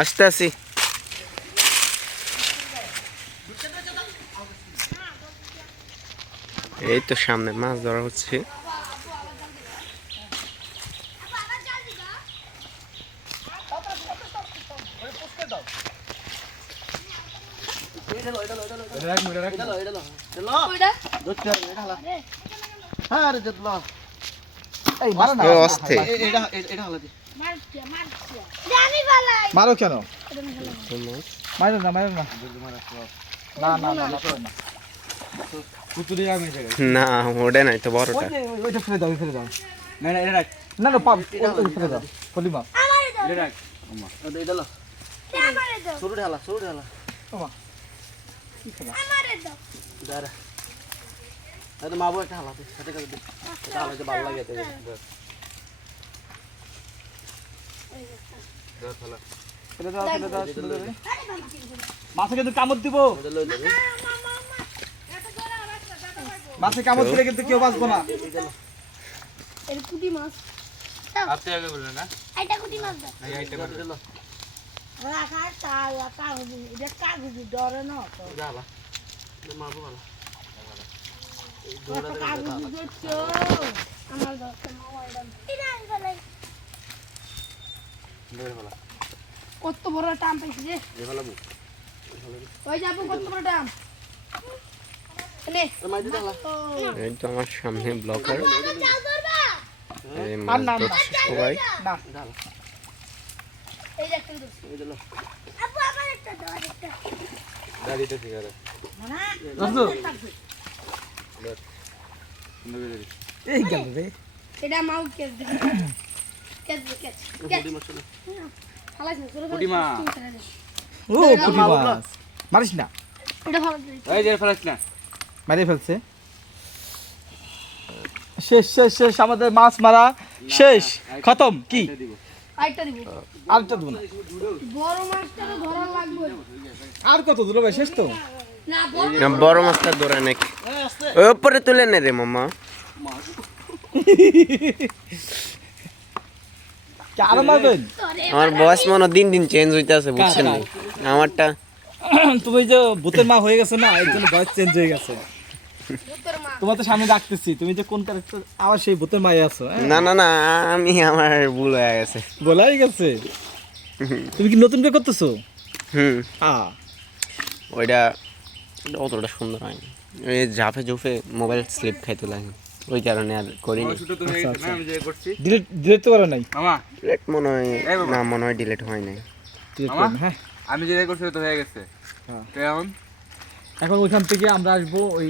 আসতেছি। এই তো সামনে মাছ ধরা হচ্ছে। মারো কেন? মারো না, মারো না। না ওটা নাই তো বড়টা। ওইটা ফেলে দাও, ফেলে দাও। না না, না না, পাপ ফেলে দাও। পলি মাছ। শুরু ঢালা ওমা কি খেলা? দাঁড়া আরে মাবো একটা হালাতে সাথে করে দে এটা হালাতে ভালো লাগে এতে ফেলে দাও, ফেলে দাও, ফেলে দাও। মাছে কিন্তু কামড় দিব। মাছে কামড় দিলে কিন্তু কেউ বাঁচবো না। এর কুটি মাছ আপনি আগে বললেন না এটা কুটি মাছ দাও এই আইটেম দিল রাখা কাগজ এটা কাগজ ডরে না তো ঢালা মাবো ভালো কাগজ দিচ্ছো আমার দশটা মাওয়াটা এটা আনলে ধরে ভালো কত বড় টাম পাইছি রে ভালো ওই যাবো কত বড় টাম নে মাইদি ঢালা এই তো আমার সামনে ব্লকার। যাও ধরবা এই আর মাছ না, ধরছে সবাই। না। ঢালা এই দেখতে দাও এই দিল আপু আমার একটা দাও একটা দাদিটা সিগারে না রাজু এই গেল রে। এটা মাউ কেস দে কেস বডি মশলা হালাস না সুরো কুটি মা। ও পুঁটি মাছ। মারিস না। এটা ভালো দিই এই যে ফেলাস না মারি ফেলছে। শেষ শেষ শেষ, আমাদের মাছ মারা শেষ, খতম। কি আইটা দিব আরেকটা দেবো না? বড় মাছটা তো ধরা লাগবে আর কত দূর ভাই? শেষ তো। না বড় না বড় মাছটা ধরে নাকি ওই উপরে তুলে নে রে মামা। কে আরো মারবেন? আমার বয়স মনে দিন দিন চেঞ্জ হইতেছে বুঝছেন না আমারটা। তুমি যে ভূতের মা হয়ে গেছে না, এর জন্য বয়স চেঞ্জ হয়ে গেছে। ভূতের মা তোমার তো সামনে রাখতেছি, তুমি যে কোন ক্যারেক্টার আবার সেই ভূতের মায়ে আছো। না না না আমি আমার ভুল হয়ে গেছে। বলাই গেছে। তুমি কি নতুন করে করতেছো? হুম হ্যাঁ। ওইটা অতটা সুন্দর হয়নি। ওই ঝাপে ঝুপে মোবাইল স্লিপ খাইতে লাগে ওই কারণে আর করিনি। তো হয়ে গেছে না আমি যে করছি ডিলিট ডিলিট তো করো নাই? মামা ডিলেট মনে হয় না, মনে হয় ডিলেট হয় নাই। ডিলিট মামা? করো, হ্যাঁ। আমি যে করছি তো হয়ে গেছে হ্যাঁ। কেমন এখন ওইখান থেকে আমরা আসবো ওই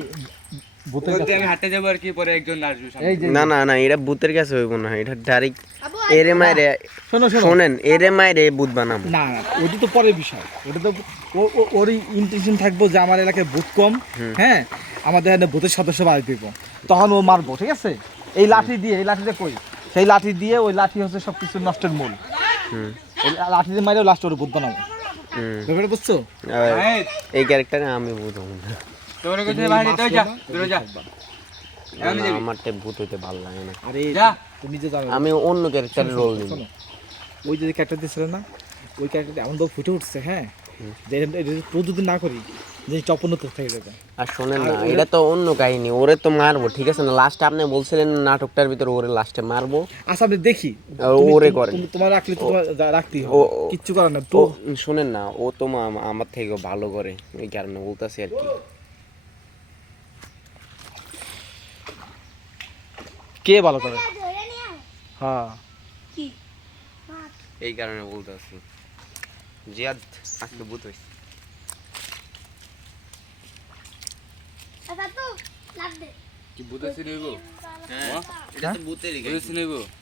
ভূতের বলতে কাছে। আমি হাঁটতে যাবো আর কি পরে একজন আসবে সামনে। এই যে না না না এটা ভূতের কাছে হইব না, এটা ডাইরেক্ট আবু এরে মাইরে শোনো শোনো। শোনেন এরে মাইরে ভূত বানাবো। না না, ওটা তো পরের বিষয়। ওটা তো ওর ইন্টেনশন থাকবো যে আমার এলাকায় ভূত কম, হ্যাঁ, আমাদের এখানে ভূতের সদস্য বাড়ি দিব, তখন ও মারবো, ঠিক আছে? এই লাঠি দিয়ে, এই লাঠিটা কই, সেই লাঠি দিয়ে, ওই লাঠি হচ্ছে সব কিছু নষ্টের মূল। হুম ওই লাঠি দিয়ে মারেও লাস্ট ওর ভূত বানাবো। হুম ব্যাপারটা বুঝছো? আর এই এই ক্যারেক্টারে আমি ভূত হব না। তোরে কইতে বাইরে তুই যা দূরে যা না, না, আমারটা ভূত হইতে ভালো লাগে না। আরে যা। তুমি যে জানো, আমি অন্য ক্যারেক্টারের রোল নিব। শোনো, ওই যে ক্যারেক্টার দিয়েছিল না, ওই ক্যারেক্টার এমন তো ফুটে উঠছে, হ্যাঁ, যে এটা যদি না করি যে চপন্ন তো থেকে যাবে। আর শোনেন না এটা তো অন্য কাহিনী, ওরে তো মারবো ঠিক আছে না, লাস্টে আপনি বলছিলেন নাটকটার ভিতরে ওরে লাস্টে মারবো। আচ্ছা আমি দেখি ওরে করে তোমার রাখলে তো তোমার রাখতেই হবে, ও- কিচ্ছু করার না তো তো। শোনেন না ও তো আমার থেকে ভালো করে, এই কারণে বলতেছি আর কি। কে ভালো করে? ধরে নিও হ্যাঁ, কি মাছ এই কারণে বলতেছি জিয়াদ আজকে ভূত হইছে। আচ্ছা তো লাগ দে কি বুঝেছি নেবো হ্যাঁ এটা তো ভূতেরই বুঝেছি নেবো